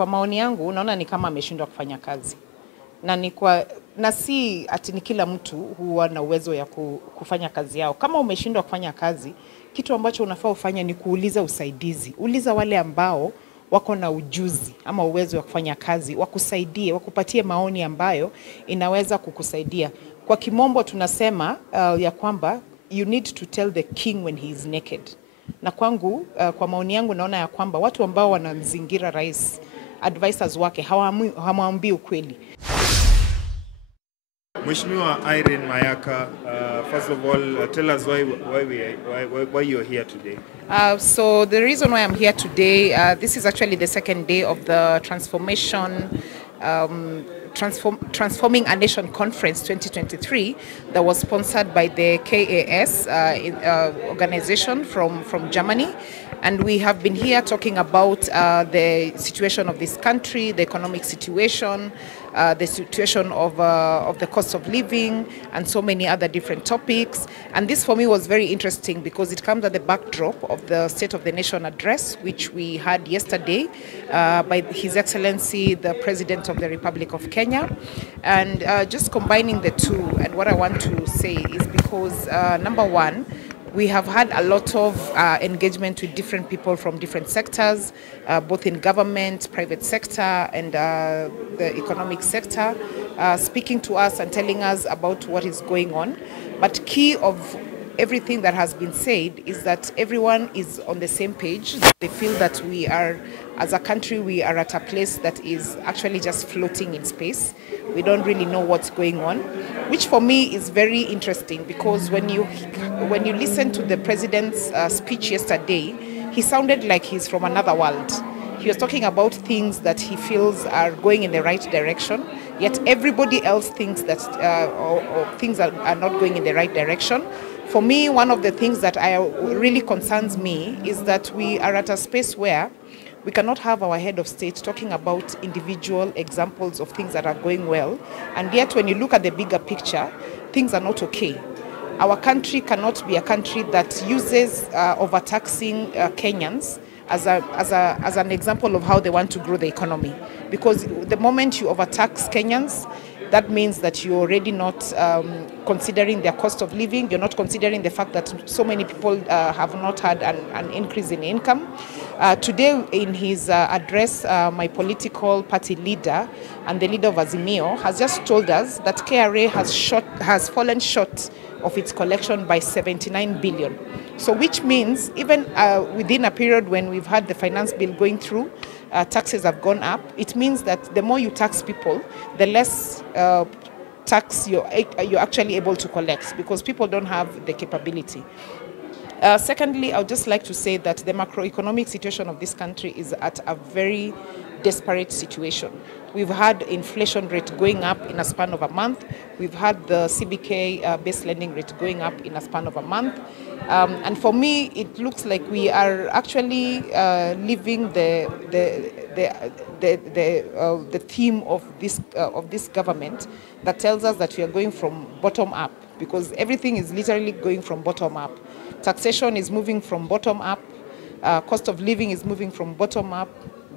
Kwa maoni yangu unaona ni kama ameshindwa kufanya kazi. Na si ati ni kila mtu huwa na uwezo ya kufanya kazi yao. Kama umeshindwa kufanya kazi, kitu ambacho unafaa ufanye ni kuuliza usaidizi. Uliza wale ambao wako na ujuzi ama uwezo wa kufanya kazi, wakusaidie, wakupatie maoni ambayo inaweza kukusaidia. Kwa kimombo tunasema ya kwamba you need to tell the king when he is naked. Na kwangu, kwa maoni yangu naona ya kwamba watu ambao wanamzingira rais, advisors wake, hawamwambii ukweli. Mheshimiwa Irene Mayaka, first of all, tell us why you're here today. So the reason why I'm here today, this is actually the second day of the Transforming a Nation Conference 2023 that was sponsored by the KAS organization from Germany. And we have been here talking about the situation of this country, the economic situation, the situation of the cost of living, and so many other different topics. And this for me was very interesting because it comes at the backdrop of the State of the Nation address, which we had yesterday by His Excellency, the President of the Republic of Kenya. And just combining the two, and what I want to say is because, number one, we have had a lot of engagement with different people from different sectors, both in government, private sector, and the economic sector, speaking to us and telling us about what is going on. But key of everything that has been said is that everyone is on the same page. They feel that we are, as a country, we are at a place that is actually just floating in space. We don't really know what's going on, which for me is very interesting because when you listen to the president's speech yesterday, he sounded like he's from another world. He was talking about things that he feels are going in the right direction, yet everybody else thinks that or things are not going in the right direction. For me, one of the things that really concerns me is that we are at a space where we cannot have our head of state talking about individual examples of things that are going well, and yet when you look at the bigger picture, things are not okay. Our country cannot be a country that uses overtaxing Kenyans as an example of how they want to grow the economy. Because the moment you overtax Kenyans, that means that you're already not considering their cost of living. You're not considering the fact that so many people have not had an increase in income. Today, in his address, my political party leader and the leader of Azimio has just told us that KRA has fallen short of its collection by 79 billion. So which means even within a period when we've had the finance bill going through, taxes have gone up. It means that the more you tax people, the less tax you're actually able to collect because people don't have the capability. Secondly, I would just like to say that the macroeconomic situation of this country is at a very desperate situation. We've had inflation rate going up in a span of a month. We've had the CBK base lending rate going up in a span of a month. And for me, it looks like we are actually living the theme of this government that tells us that we are going from bottom up, because everything is literally going from bottom up. Taxation is moving from bottom up. Cost of living is moving from bottom up.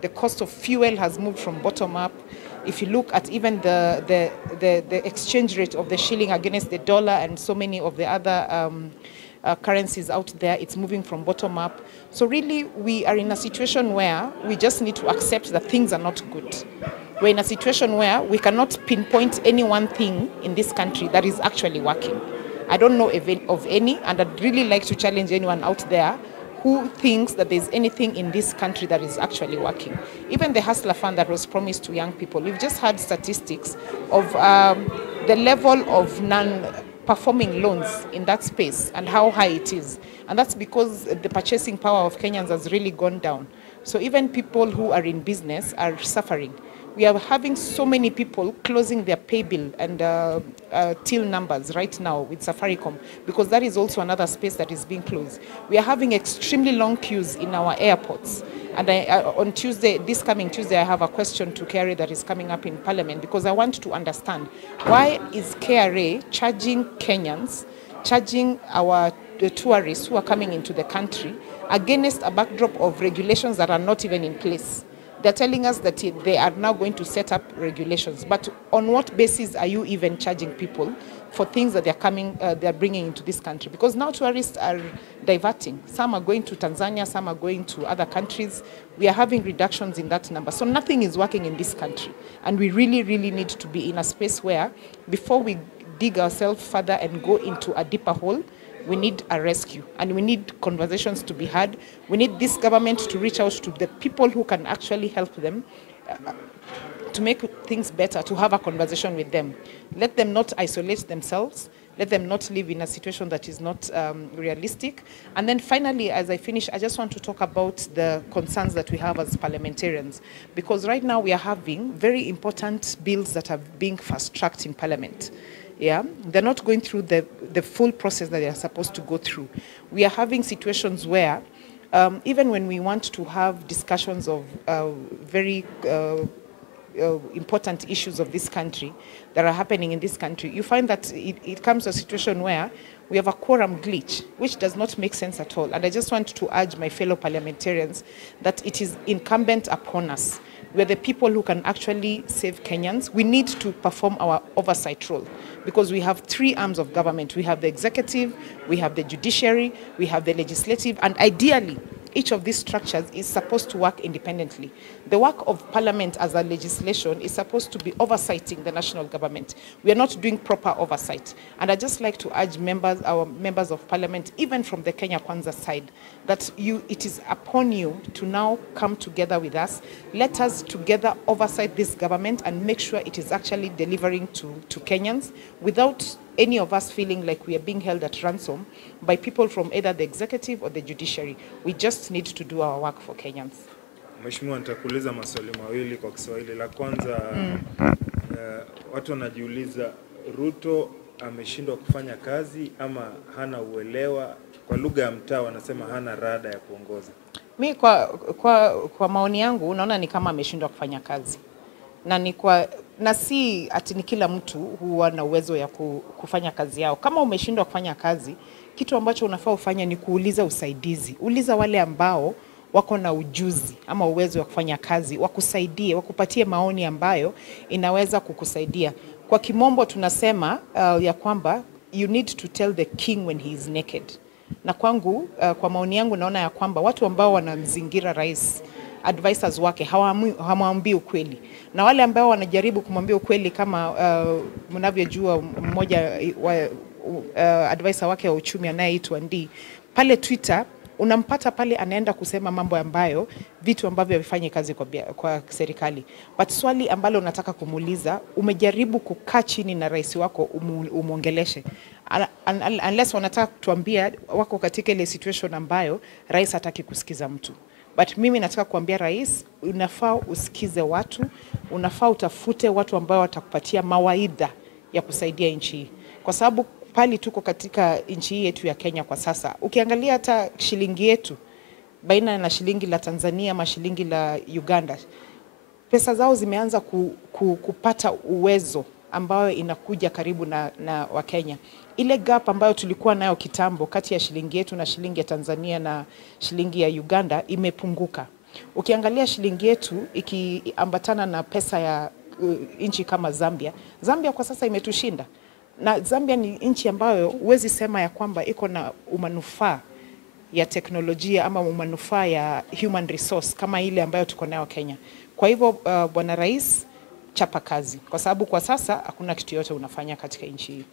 The cost of fuel has moved from bottom up. If you look at even the exchange rate of the shilling against the dollar and so many of the other currencies out there, it's moving from bottom up. So really, we are in a situation where we just need to accept that things are not good. We're in a situation where we cannot pinpoint any one thing in this country that is actually working. I don't know of any, and I'd really like to challenge anyone out there who thinks that there's anything in this country that is actually working. Even the Hustler Fund that was promised to young people, we've just had statistics of the level of non-performing loans in that space and how high it is. And that's because the purchasing power of Kenyans has really gone down. So even people who are in business are suffering. We are having so many people closing their pay bill and till numbers right now with Safaricom, because that is also another space that is being closed. We are having extremely long queues in our airports. And on Tuesday, this coming Tuesday, I have a question to KRA that is coming up in Parliament, because I want to understand why is KRA charging Kenyans, charging the tourists who are coming into the country against a backdrop of regulations that are not even in place. They're telling us that they are now going to set up regulations. But on what basis are you even charging people for things that they're bringing into this country? Because now tourists are diverting. Some are going to Tanzania, some are going to other countries. We are having reductions in that number. So nothing is working in this country. And we really, really need to be in a space where, before we dig ourselves further and go into a deeper hole, we need a rescue, and we need conversations to be had. We need this government to reach out to the people who can actually help them to make things better, to have a conversation with them. Let them not isolate themselves. Let them not live in a situation that is not realistic. And then finally, as I finish, I just want to talk about the concerns that we have as parliamentarians. Because right now we are having very important bills that are being fast-tracked in Parliament. Yeah, they're not going through the full process that they're supposed to go through. We are having situations where even when we want to have discussions of very important issues of this country that are happening in this country, you find that it comes to a situation where we have a quorum glitch, which does not make sense at all. And I just want to urge my fellow parliamentarians that it is incumbent upon us. We're the people who can actually save Kenyans. We need to perform our oversight role because we have three arms of government. We have the executive, we have the judiciary, we have the legislative, and ideally, each of these structures is supposed to work independently. The work of Parliament as a legislation is supposed to be oversighting the national government. We are not doing proper oversight. And I'd just like to urge our members of Parliament, even from the Kenya Kwanza side, that it is upon you to now come together with us. Let us together oversight this government and make sure it is actually delivering to Kenyans without any of us feeling like we are being held at ransom by people from either the executive or the judiciary. We just need to do our work for Kenyans. Mheshimiwa, nitakuuliza maswali mawili kwa Kiswahili. La kwanza, watu wanajiuliza Ruto ameshindwa kufanya kazi ama hana uelewa? Kwa lugha ya mtaa wanasema hana rada ya kuongoza. Mi kwa maoni yangu unaona ni kama ameshindwa kufanya kazi. Na si ati ni kila mtu huwa na uwezo ya kufanya kazi yao. Kama umeshindwa kufanya kazi, kitu ambacho unafaa ufanya ni kuuliza usaidizi. Uliza wale ambao wako na ujuzi ama uwezo wa kufanya kazi, wakusaidie, wakupatie maoni ambayo inaweza kukusaidia. Kwa kimombo tunasema ya kwamba you need to tell the king when he is naked. Na kwangu, kwa maoni yangu naona ya kwamba watu ambao wanamzingira rais, advisors wake hawamwambii ukweli. Na wale ambao wanajaribu kumwambia ukweli, kama mnavyojua mmoja advisor wake wa uchumi anayeitwa Ndi, pale Twitter unampata pale anaenda kusema mambo ambayo vitu ambavyo havifanye kazi kwa serikali. But swali ambalo unataka kumuuliza, umejaribu kukaa chini na rais wako umuongeleshe? Unless wanataka kutuambia wako katika ile situation ambayo rais hataki kusikiza mtu. But mimi nataka kuambia rais, unafaa usikize watu, unafaa utafute watu ambao watakupatia mawaidha ya kusaidia nchi. Kwa sababu pali tuko katika nchi yetu ya Kenya kwa sasa, ukiangalia hata shilingi yetu baina na shilingi la Tanzania ama shilingi la Uganda, pesa zao zimeanza kupata uwezo ambayo inakuja karibu na Wakenya. Ile gap ambayo tulikuwa nayo kitambo kati ya shilingi yetu na shilingi ya Tanzania na shilingi ya Uganda imepunguka. Ukiangalia shilingi yetu ikiambatana na pesa ya nchi kama Zambia kwa sasa imetushinda. Na Zambia ni nchi ambayo huwezi sema ya kwamba iko na umanufaa ya teknolojia ama umanufaa ya human resource kama ile ambayo tuko nayo Kenya. Kwa hivyo bwana rais, chapa kazi, kwa sababu kwa sasa hakuna kitu yote unafanya katika nchi hii.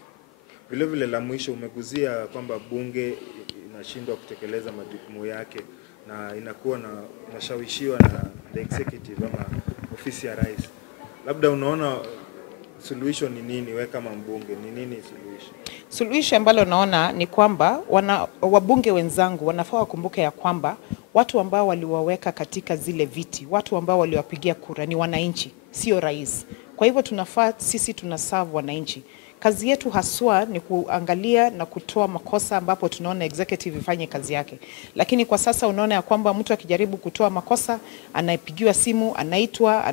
Vile vile la mwisho umeguzia kwamba bunge inashindwa kutekeleza majukumu yake na inakuwa nashawishiwa na the executive ama ofisi ya rais. Labda unaona suluhisho ni nini wewe kama mbunge? Ni nini suluhisho? Suluhisho ambalo naona ni kwamba wabunge wenzangu wanafaa wakumbuke ya kwamba watu ambao waliwaweka katika zile viti, watu ambao waliwapigia kura ni wananchi, sio rais. Kwa hivyo tunafaa sisi tunaserve wananchi. Kazi yetu haswa ni kuangalia na kutoa makosa ambapo tunaona executive ifanye kazi yake. Lakini kwa sasa unaona ya kwamba mtu akijaribu kutoa makosa, anapigiwa simu, anaitwa,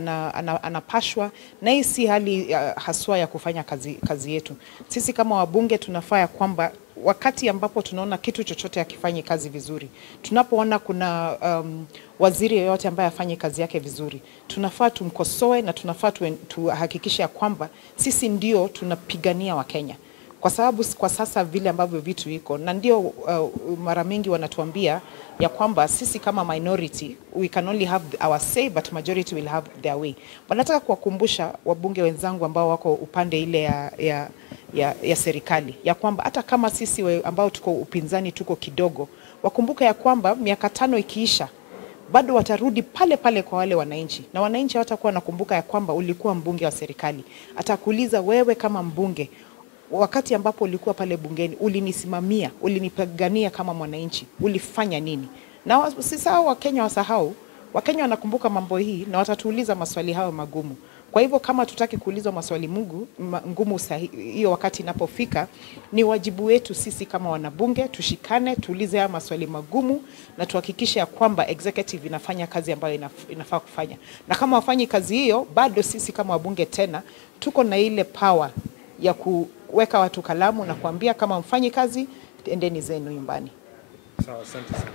anapashwa, na hii si hali haswa ya kufanya kazi yetu. Sisi kama wabunge tunafaa ya kwamba wakati ambapo tunaona kitu chochote hakifanyi kazi vizuri, tunapoona kuna waziri yeyote ambaye afanye kazi yake vizuri, tunafaa tumkosoe na tunafaa tuhakikishe ya kwamba sisi ndio tunapigania Wakenya. Kwa sababu kwa sasa vile ambavyo vitu iko, na ndio mara mingi wanatuambia ya kwamba sisi kama minority we can only have our say but majority will have their way. But nataka kuwakumbusha wabunge wenzangu ambao wako upande ile ya serikali ya kwamba hata kama sisi ambao tuko upinzani tuko kidogo, wakumbuke ya kwamba miaka 5 ikiisha bado watarudi pale pale kwa wale wananchi, na wananchi hawatakuwa nakumbuka ya kwamba ulikuwa mbunge wa serikali. Atakuuliza wewe kama mbunge, wakati ambapo ulikuwa pale bungeni ulinisimamia, ulinipigania kama mwananchi, ulifanya nini? Na usisahau Wakenya wasahau. Wakenya wanakumbuka mambo hii na watatuuliza maswali hayo magumu. Kwa hivyo kama tutaki kuulizwa maswali ngumu hiyo wakati inapofika, ni wajibu wetu sisi kama wanabunge tushikane, tuulize haya maswali magumu na tuhakikishe ya kwamba executive inafanya kazi ambayo inafaa kufanya. Na kama wafanyi kazi hiyo, bado sisi kama wabunge tena tuko na ile power ya kuweka watu kalamu na kuambia kama mfanyi kazi endeni zenu nyumbani. Sawa, asante sana.